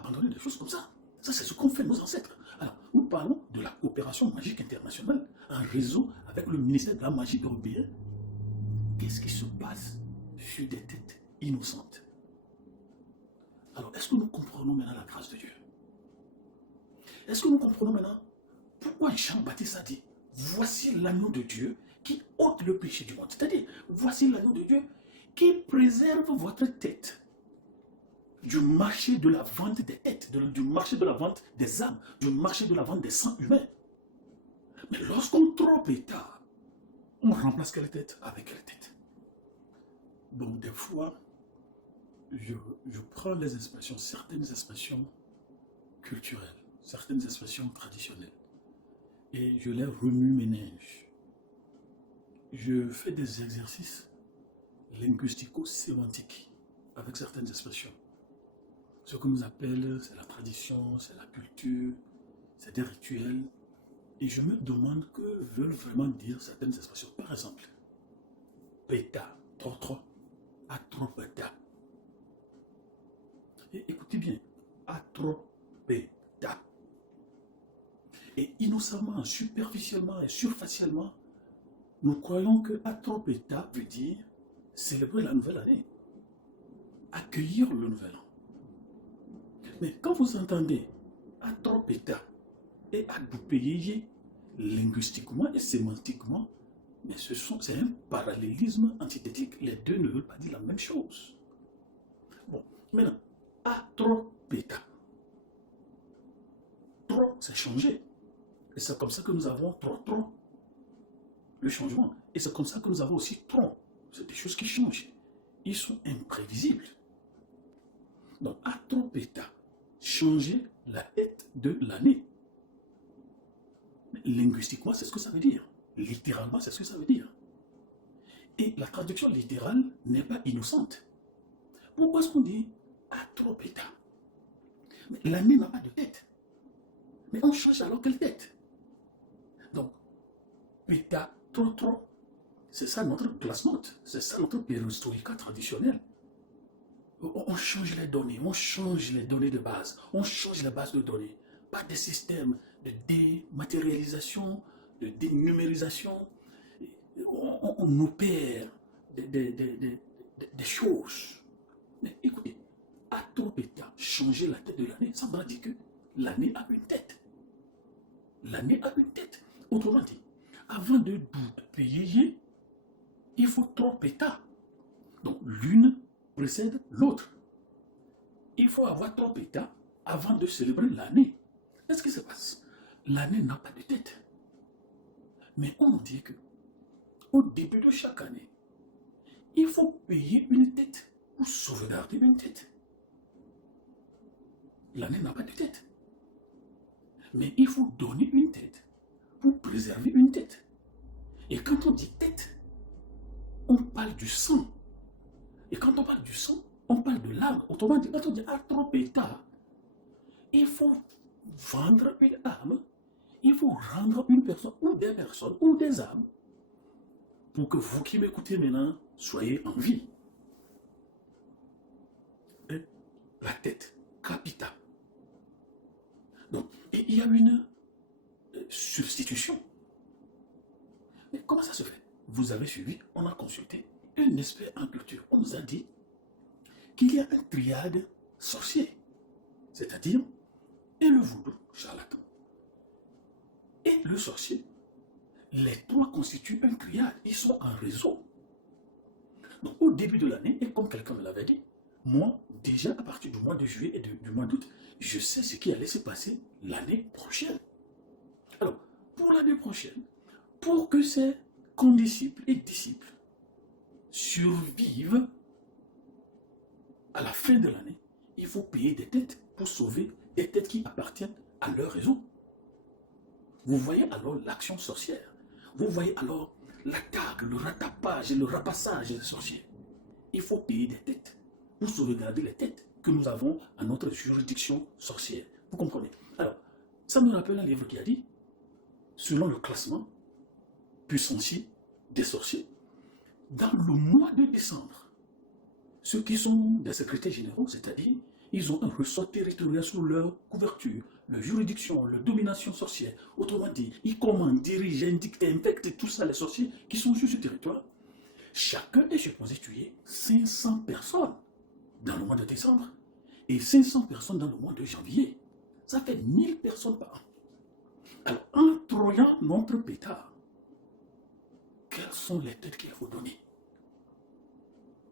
abandonner des choses comme ça. Ça, c'est ce qu'ont fait nos ancêtres. Alors, nous parlons de la coopération magique internationale en réseau avec le ministère de la magie européen. Qu'est-ce qui se passe sur des têtes innocentes? Alors, est-ce que nous comprenons maintenant la grâce de Dieu? Est-ce que nous comprenons maintenant pourquoi Jean-Baptiste a dit, voici l'agneau de Dieu qui ôte le péché du monde? C'est-à-dire, voici l'agneau de Dieu qui préserve votre tête du marché de la vente des têtes, du marché de la vente des âmes, du marché de la vente des sangs humains. Mais lorsqu'on trompe l'État, on remplace quelle tête avec quelle tête? Donc des fois, je prends les expressions, certaines expressions culturelles, certaines expressions traditionnelles, et je les remue-ménage. Je fais des exercices linguistico-sémantiques avec certaines expressions. Ce que nous appelle, c'est la tradition, c'est la culture, c'est des rituels. Et je me demande que veulent vraiment dire certaines expressions. Par exemple, péta, trop, atropéta. Et écoutez bien, atropéta. Et innocemment, superficiellement et surfacialement, nous croyons que atropéta veut dire célébrer la nouvelle année, accueillir le nouvel an. Mais quand vous entendez atropéta et adoupéyé, linguistiquement et sémantiquement, mais c'est un parallélisme antithétique. Les deux ne veulent pas dire la même chose. Bon, maintenant, atropéta. Trop, c'est changer. Et c'est comme ça que nous avons trop, le changement. Et c'est comme ça que nous avons aussi trop. C'est des choses qui changent. Ils sont imprévisibles. Donc, atropéta, changer la tête de l'année. Linguistiquement, c'est ce que ça veut dire. Littéralement, c'est ce que ça veut dire. Et la traduction littérale n'est pas innocente. Pourquoi est-ce qu'on dit atropéta? Mais l'année n'a pas de tête. Mais on change alors quelle tête? Donc, péta, trop, c'est ça notre classe note. C'est ça notre péristorica traditionnel. On change les données, on change les données de base, on change les bases de données. Pas des systèmes de dématérialisation, de dénumérisation. On opère des choses. Mais écoutez, atropéta, changer la tête de l'année, ça veut dire que l'année a une tête. L'année a une tête. Autrement dit, avant de payer, il faut tropéta. Donc l'une précède l'autre. Il faut avoir tropéta avant de célébrer l'année. Qu'est-ce qui se passe? L'année n'a pas de tête. Mais on dit que au début de chaque année, il faut payer une tête pour sauvegarder une tête. L'année n'a pas de tête. Mais il faut donner une tête pour préserver une tête. Et quand on dit tête, on parle du sang. Et quand on parle du sang, on parle de l'âme. Autrement dit, quand on dit atropéta, il faut vendre une âme, il faut rendre une personne ou des personnes ou des âmes pour que vous qui m'écoutez maintenant soyez en vie. Et la tête, capita. Donc, et il y a une substitution. Mais comment ça se fait? Vous avez suivi, on a consulté un expert en culture. On nous a dit qu'il y a un triade sorcier, c'est-à-dire et le voodoo, charlatan, et le sorcier. Les trois constituent un triade, ils sont en réseau. Donc au début de l'année, et comme quelqu'un me l'avait dit, moi, déjà à partir du mois de juillet et du mois d'août, je sais ce qui allait se passer l'année prochaine. Alors, pour l'année prochaine, pour que ces condisciples et disciples survivent à la fin de l'année, il faut payer des têtes pour sauver des têtes qui appartiennent à leur réseau. Vous voyez alors l'action sorcière. Vous voyez alors l'attaque, le rattrapage et le rapassage des sorciers. Il faut payer des têtes pour sauvegarder les têtes que nous avons à notre juridiction sorcière. Vous comprenez? Alors, ça me rappelle un livre qui a dit, selon le classement puissancier des sorciers, dans le mois de décembre, ceux qui sont des secrétaires généraux, c'est-à-dire ils ont un ressort territorial sous leur couverture, leur juridiction, leur domination sorcière. Autrement dit, ils commandent, dirigent, indiquent, infectent tout ça les sorciers qui sont sur ce territoire. Chacun est supposé tuer 500 personnes dans le mois de décembre et 500 personnes dans le mois de janvier. Ça fait 1000 personnes par an. Alors, en troyant notre pétard, quelles sont les têtes qu'il faut donner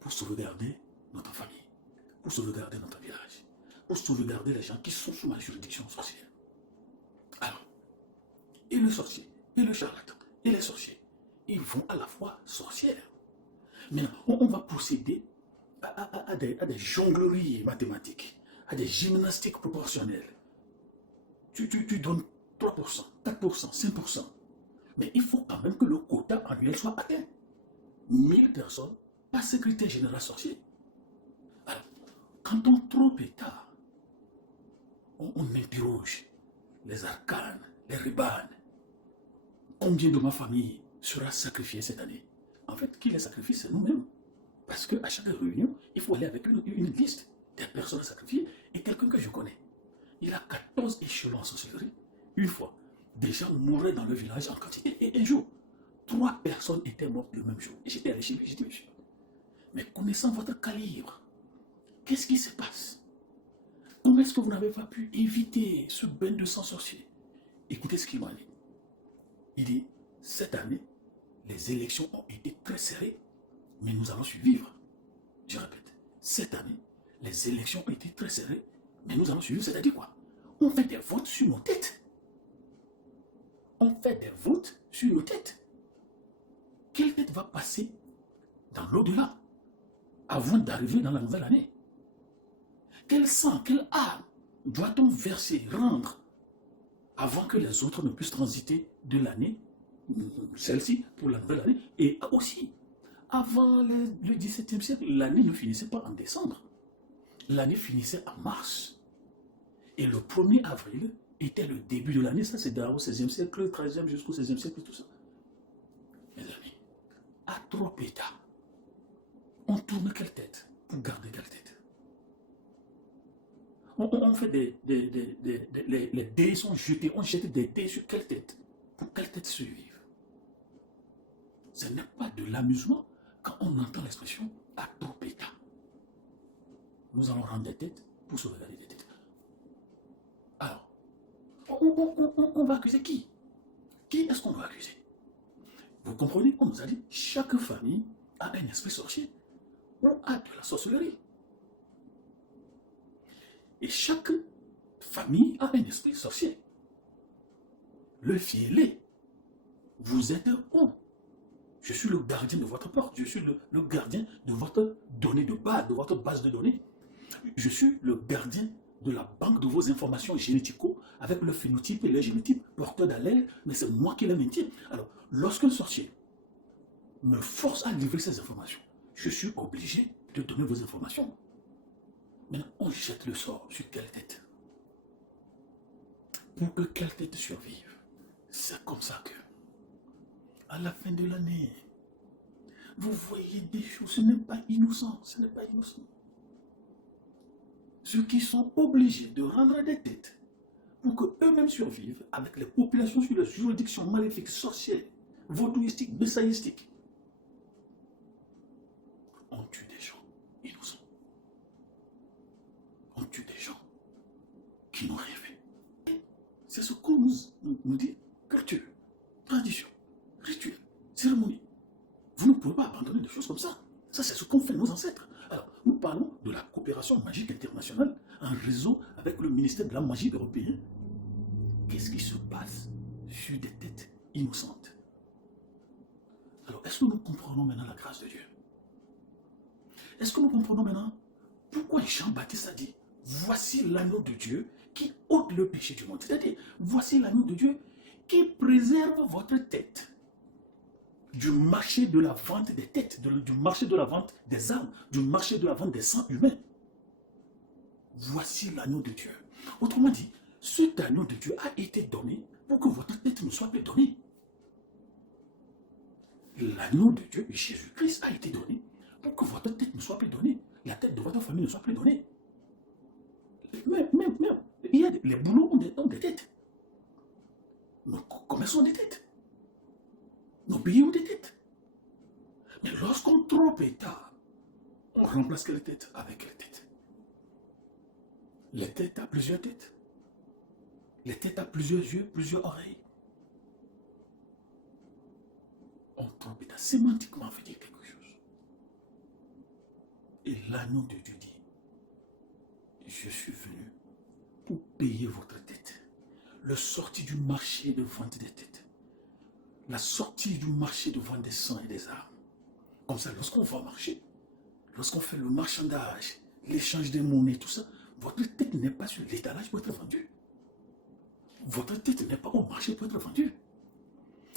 pour sauvegarder notre famille, pour sauvegarder notre village, pour sauvegarder les gens qui sont sous ma juridiction sorcière? Alors, et le sorcier, et le charlatan, et les sorciers, ils vont à la fois sorcières. Maintenant, on va procéder à des jongleries mathématiques, à des gymnastiques proportionnelles. Tu donnes 3%, 4%, 5%. Mais il faut quand même que le quota annuel soit atteint. 1000 personnes par secrétaire général sorcier. Alors, quand on trop pétard, on interroge les arcanes, les ribanes. Combien de ma famille sera sacrifiée cette année? En fait, qui les sacrifie, c'est nous-mêmes. Parce qu'à chaque réunion, il faut aller avec une liste des personnes à sacrifier. Et quelqu'un que je connais, il a 14 échelons en sorcellerie. Une fois, des gens mouraient dans le village en quantité. Et un jour, 3 personnes étaient mortes le même jour. Et j'étais allé chez lui, j'ai dit, monsieur, mais connaissant votre calibre, qu'est-ce qui se passe? Comment est-ce que vous n'avez pas pu éviter ce bain de sang sorcier? Écoutez ce qu'il m'a dit. Il dit, cette année, les élections ont été très serrées, mais nous allons survivre. Je répète, cette année, les élections ont été très serrées, mais nous allons survivre. C'est-à-dire quoi? On fait des votes sur nos têtes. On fait des votes sur nos têtes. Quelle tête va passer dans l'au-delà avant d'arriver dans la nouvelle année? Quel sang, quelle âme doit-on verser, rendre, avant que les autres ne puissent transiter de l'année, celle-ci, pour la nouvelle année? Et aussi, avant le XVIIe siècle, l'année ne finissait pas en décembre. L'année finissait en mars. Et le 1er avril était le début de l'année. Ça, c'est au XVIe siècle, le XIIIe jusqu'au XVIe siècle, tout ça. Mes amis, à trop pétard, on tourne quelle tête pour garder quelle tête? On fait les dés sont jetés, on jette des dés sur quelle tête? Pour quelle tête survivre? Ce n'est pas de l'amusement quand on entend l'expression à trop pétard. Nous allons rendre des têtes pour sauvegarder des têtes. Alors, on va accuser qui? Qui est-ce qu'on va accuser? Vous comprenez? On nous a dit, chaque famille a un esprit sorcier ou a de la sorcellerie. Et chaque famille a un esprit sorcier. Le filet, vous êtes un. Je suis le gardien de votre porte. Je suis le gardien de votre donnée de base, de votre base de données. Je suis le gardien de la banque de vos informations génético avec le phénotype et le génotype porteur d'allèle, mais c'est moi qui les maintiens. Alors, lorsqu'un sorcier me force à livrer ces informations, je suis obligé de donner vos informations. Maintenant, on jette le sort sur quelle tête? Pour que quelle tête survive? C'est comme ça que, à la fin de l'année, vous voyez des choses, ce n'est pas innocent, ce n'est pas innocent. Ceux qui sont obligés de rendre des têtes pour qu'eux-mêmes survivent avec les populations sur les juridictions maléfiques, sorcières, vaudouistiques, messaïstiques, on tue des gens innocents. On tue des gens qui n'ont rien fait. C'est ce qu'on nous dit. Culture, tradition, rituel, cérémonie. Vous ne pouvez pas abandonner des choses comme ça. Ça, c'est ce qu'ont fait nos ancêtres. Alors, nous parlons de la coopération magique internationale en réseau avec le ministère de la magie européen. Qu'est-ce qui se passe sur des têtes innocentes? Alors, est-ce que nous comprenons maintenant la grâce de Dieu? Est-ce que nous comprenons maintenant pourquoi Jean-Baptiste a dit, voici l'agneau de Dieu qui ôte le péché du monde? C'est-à-dire, voici l'agneau de Dieu qui préserve votre tête du marché de la vente des têtes, du marché de la vente des âmes, du marché de la vente des sangs humains. Voici l'agneau de Dieu. Autrement dit, cet agneau de Dieu a été donné pour que votre tête ne soit plus donnée. L'agneau de Dieu, Jésus-Christ, a été donné pour que votre tête ne soit plus donnée. La tête de votre famille ne soit plus donnée. Même, il y a les boulots ont des têtes. Nos commerces ont des têtes. Nos pays ont des têtes. Mais lorsqu'on trompe État, on remplace quelle tête avec les têtes. Les têtes à plusieurs têtes. Les têtes à plusieurs yeux, plusieurs oreilles. On trompe État. Sémantiquement, on veut dire quelque chose. Et l'agneau de Dieu dit, je suis venu pour payer votre tête. Le sortie du marché de vente des têtes. La sortie du marché de vente des sangs et des armes. Comme ça, lorsqu'on va marcher, lorsqu'on fait le marchandage, l'échange des monnaies, tout ça, votre tête n'est pas sur l'étalage pour être vendue. Votre tête n'est pas au marché pour être vendue.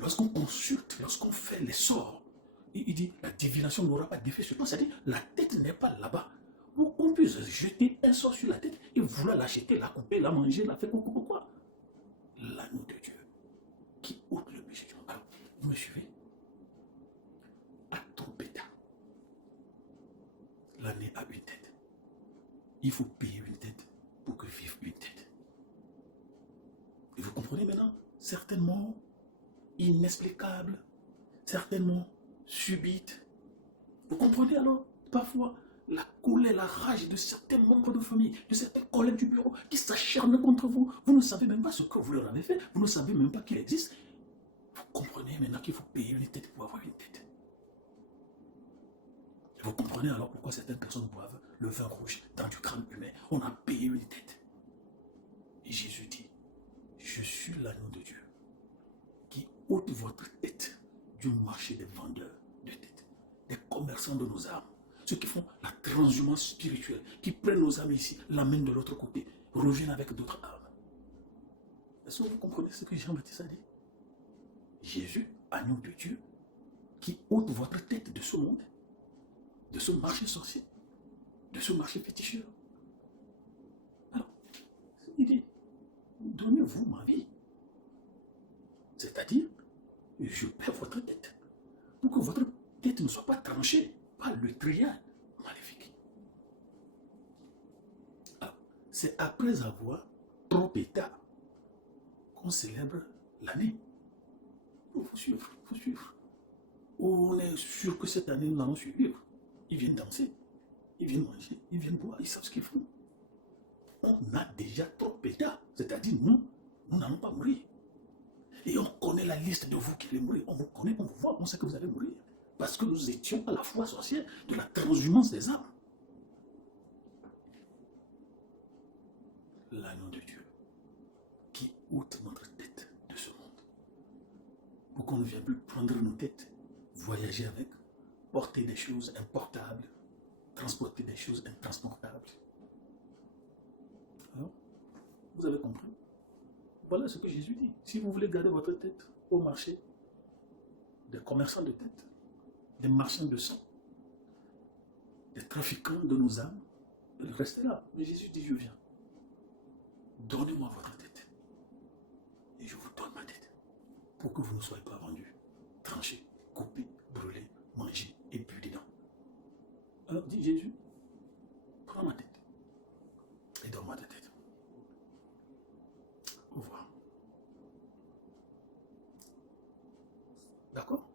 Lorsqu'on consulte, lorsqu'on fait les sorts, il dit, la divination n'aura pas d'effet sur toi. C'est-à-dire, la tête n'est pas là-bas. Pour qu'on puisse jeter un sort sur la tête et vouloir l'acheter, la couper, la manger, la faire quoi. L'agneau de Dieu qui ôte le péché du monde. Alors, vous me suivez? À Tropéta, l'année a une tête. Il faut payer une tête pour que vive une tête. Et vous comprenez maintenant? Certainement inexplicable, certainement subite. Vous comprenez alors? Parfois, la colère, la rage de certains membres de famille, de certains collègues du bureau qui s'acharnent contre vous. Vous ne savez même pas ce que vous leur avez fait. Vous ne savez même pas qu'il existe. Vous comprenez maintenant qu'il faut payer une tête pour avoir une tête. Vous comprenez alors pourquoi certaines personnes boivent le vin rouge dans du crâne humain. On a payé une tête. Et Jésus dit, je suis l'agneau de Dieu qui ôte votre tête du marché des vendeurs de têtes, des commerçants de nos âmes, ceux qui font la transhumance spirituelle, qui prennent nos âmes ici, l'amènent de l'autre côté, reviennent avec d'autres âmes. Est-ce que vous comprenez ce que Jean-Baptiste a dit? Jésus, agneau de Dieu, qui ôte votre tête de ce monde, de ce marché sorcier, de ce marché féticheur. Alors, il dit, donnez-vous ma vie. C'est-à-dire, je perds votre tête. Pour que votre tête ne soit pas tranchée par le trial maléfique. Alors, c'est après avoir Tropéta qu'on célèbre l'année. Il faut suivre, il faut suivre. On est sûr que cette année, nous allons suivre. Ils viennent danser, ils viennent manger, ils viennent boire, ils savent ce qu'ils font. On a déjà Tropéta, c'est-à-dire nous n'allons pas mourir. Et on connaît la liste de vous qui allez mourir. On vous connaît, on vous voit, on sait que vous allez mourir. Parce que nous étions à la fois sorcières de la transhumance des âmes. L'agneau de Dieu qui ôte notre tête de ce monde. Pour qu'on ne vienne plus prendre nos têtes, voyager avec, porter des choses importables, transporter des choses intransportables. Alors, vous avez compris? Voilà ce que Jésus dit. Si vous voulez garder votre tête au marché, des commerçants de tête, des marchands de sang, des trafiquants de nos âmes, restez là. Mais Jésus dit, je viens. Donnez-moi votre tête. Et je vous donne ma tête. Pour que vous ne soyez pas vendus, tranchés, coupés, brûlés, mangés et bu dedans. Alors dit Jésus, prends ma tête et donne-moi ta tête. Au revoir. D'accord?